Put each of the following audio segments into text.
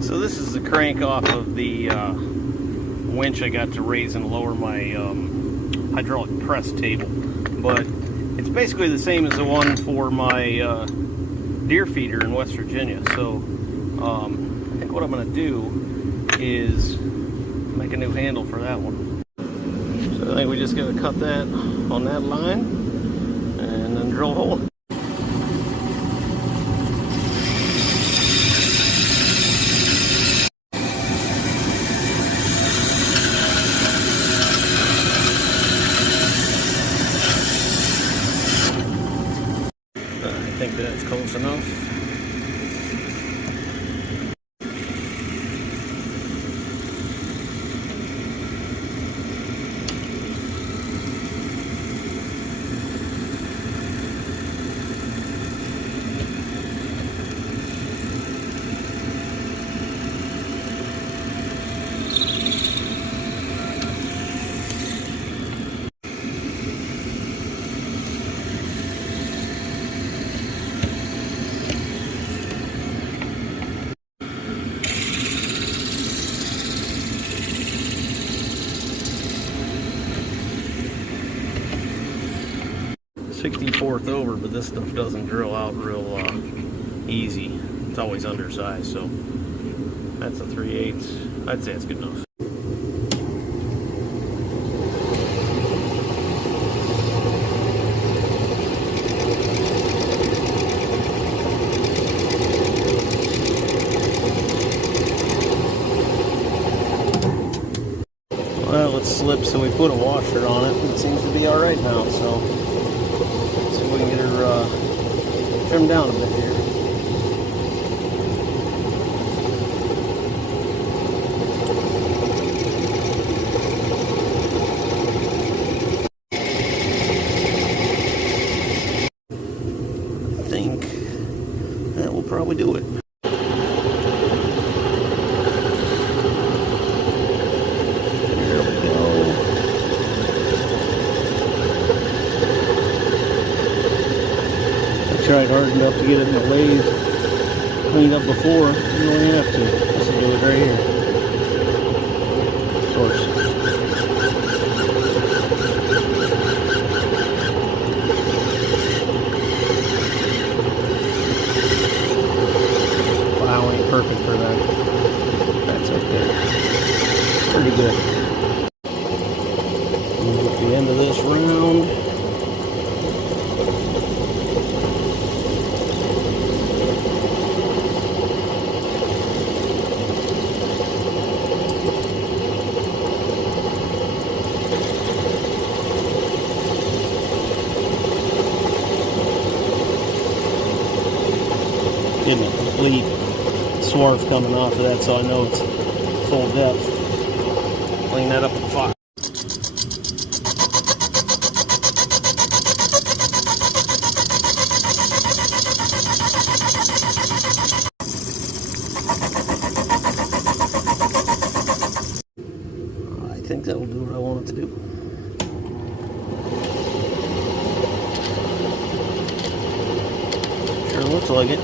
So this is the crank off of the winch I got to raise and lower my hydraulic press table, but it's basically the same as the one for my deer feeder in West Virginia. So I think what I'm going to do is make a new handle for that one. So I think we just got to cut that on that line and then drill a hole. I think that's close enough. .64 over, but this stuff doesn't drill out real easy. It's always undersized, so that's a 3/8. I'd say it's good enough. Well, it slips and we put a washer on it. It seems to be all right now, so let's see if we can get her trimmed down a bit here. I think that will probably do it. Tried hard enough to get it in the lathe cleaned up before. You don't have to. This will do it right here. Of course. File ain't perfect for that. That's okay. Pretty good. At the end of this round. Getting a complete swarf coming off of that, so I know it's full depth. Clean that up with fire. I think that will do what I want it to do. Sure looks like it.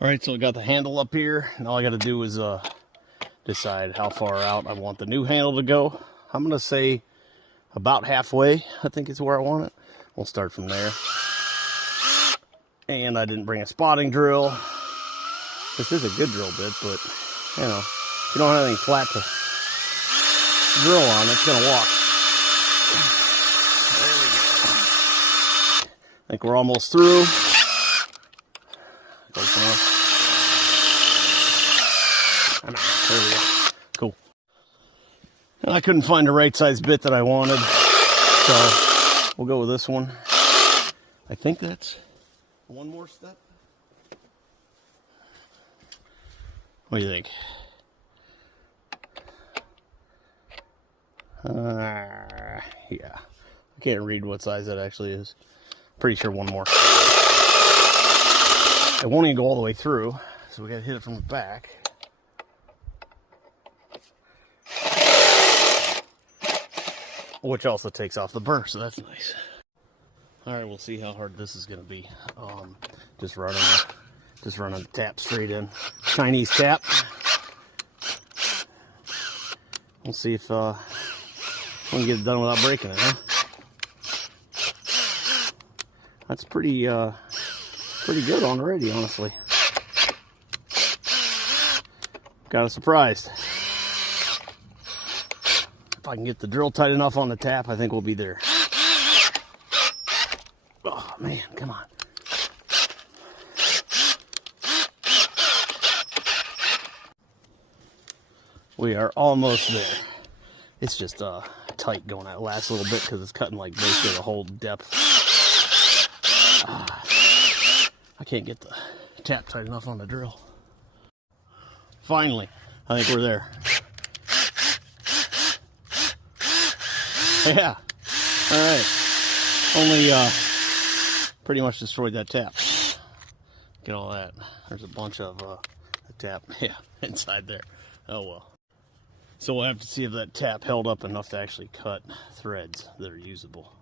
Alright, so I got the handle up here, and all I got to do is decide how far out I want the new handle to go. I'm going to say about halfway, I think is where I want it. We'll start from there. And I didn't bring a spotting drill. This is a good drill bit, but, you know, if you don't have anything flat to drill on, it's going to walk. There we go. I think we're almost through. Close enough. There we go. Cool. And I couldn't find the right size bit that I wanted, so we'll go with this one. I think that's one more step. What do you think? Yeah. I can't read what size that actually is. Pretty sure one more. It won't even go all the way through, so we gotta hit it from the back. which also takes off the burr, so that's nice. All right, we'll see how hard this is going to be. Just running the tap straight in. Chinese tap. We'll see if we can get it done without breaking it, huh? That's pretty good already, honestly. Got us surprised. If I can get the drill tight enough on the tap, I think we'll be there. Oh man, come on. We are almost there. It's just tight going out last little bit because it's cutting like basically the whole depth. I can't get the tap tight enough on the drill. Finally, I think we're there. Yeah. All right. Only pretty much destroyed that tap. Get all that. There's a bunch of the tap, yeah, inside there. Oh well. So we'll have to see if that tap held up enough to actually cut threads that are usable.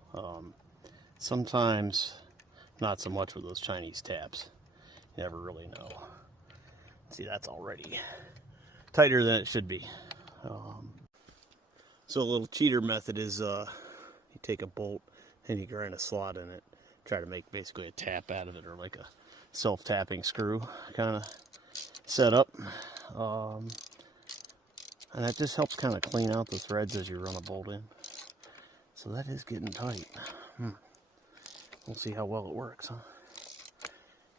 Sometimes not so much with those Chinese taps. You never really know. See, that's already tighter than it should be. So a little cheater method is you take a bolt and you grind a slot in it. Try to make basically a tap out of it, or like a self-tapping screw kind of setup. And that just helps kind of clean out the threads as you run a bolt in. So that is getting tight. We'll see how well it works, huh?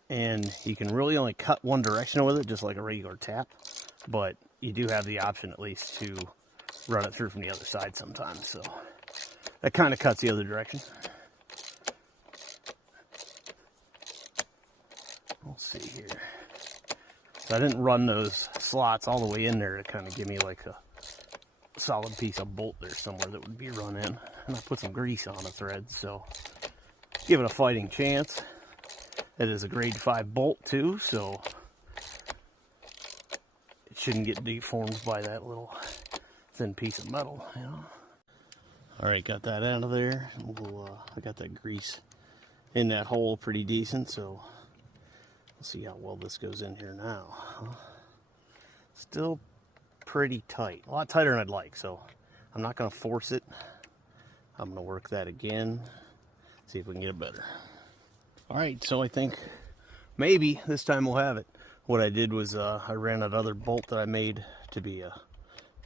And you can really only cut one direction with it, just like a regular tap. But you do have the option at least to run it through from the other side sometimes. So that kind of cuts the other direction. We'll see here. So I didn't run those slots all the way in there to kind of give me like a solid piece of bolt there somewhere that would be run in. And I put some grease on the thread, so give it a fighting chance. It is a grade 5 bolt too, so it shouldn't get deformed by that little thin piece of metal, you know. All right, got that out of there. I got that grease in that hole pretty decent, so we'll see how well this goes in here now. Still pretty tight, a lot tighter than I'd like, so I'm not going to force it. I'm going to work that again, see if we can get it better. All right, so I think maybe this time we'll have it. What I did was I ran that other bolt that I made to be a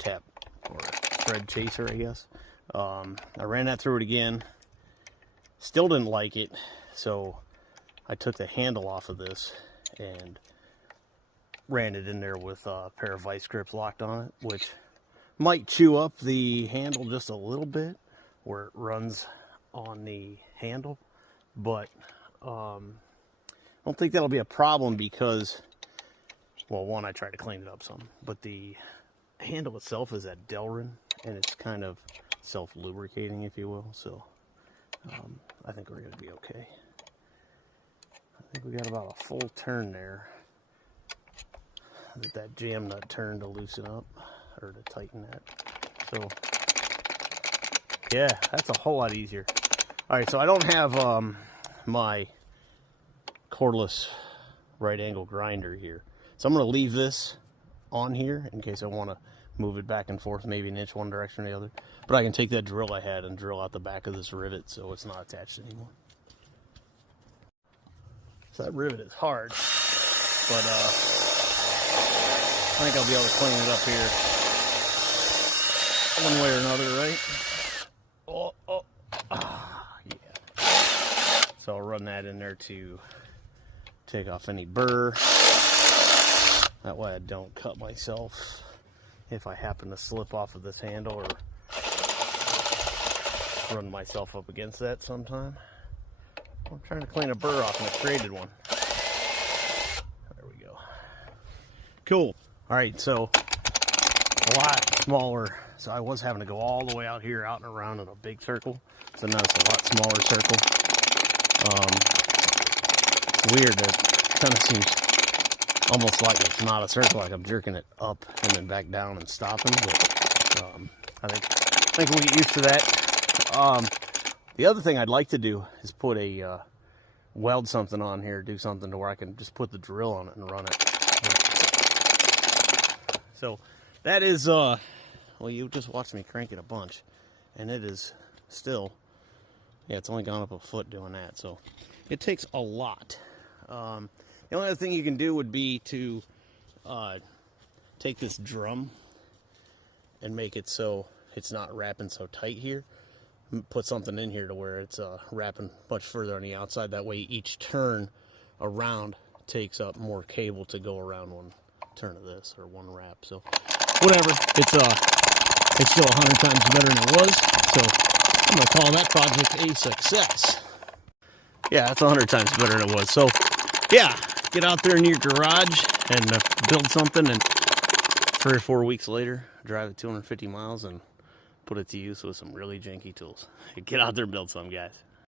tap or a thread chaser, I guess. I ran that through it again. Still didn't like it, so I took the handle off of this and ran it in there with a pair of vice grips locked on it, which might chew up the handle just a little bit where it runs on the handle, but I don't think that'll be a problem because, well, one, I tried to clean it up some, but the handle itself is at Delrin, and it's kind of self-lubricating, if you will, so I think we're going to be okay. I think we got about a full turn there. That jam nut turn to loosen up, or to tighten that. So, yeah, that's a whole lot easier. All right, so I don't have my cordless right angle grinder here. So I'm going to leave this on here in case I want to move it back and forth, maybe an inch one direction or the other. But I can take that drill I had and drill out the back of this rivet so it's not attached anymore. So that rivet is hard, but I think I'll be able to clean it up here one way or another, right? Yeah. So I'll run that in there to take off any burr. That way I don't cut myself if I happen to slip off of this handle or run myself up against that sometime. I'm trying to clean a burr off and I created one. There we go. Cool. All right, so a lot smaller. So I was having to go all the way out here, out and around in a big circle. So now it's a lot smaller circle. It's weird. That kind of seems almost like it's not a circle, like I'm jerking it up and then back down and stopping. But I think we'll get used to that. The other thing I'd like to do is put a weld something on here, do something to where I can just put the drill on it and run it. So that is, well, you just watched me crank it a bunch, and it is still, yeah, it's only gone up a foot doing that. So it takes a lot. The only other thing you can do would be to take this drum and make it so it's not wrapping so tight here. Put something in here to where it's wrapping much further on the outside. That way each turn around takes up more cable to go around one turn of this, or one wrap. So whatever, it's still 100 times better than it was. So I'm gonna call that project a success. Yeah, that's 100 times better than it was. So yeah, get out there in your garage and build something, and 3 or 4 weeks later, drive it 250 miles and put it to use with some really janky tools. Get out there and build some, guys.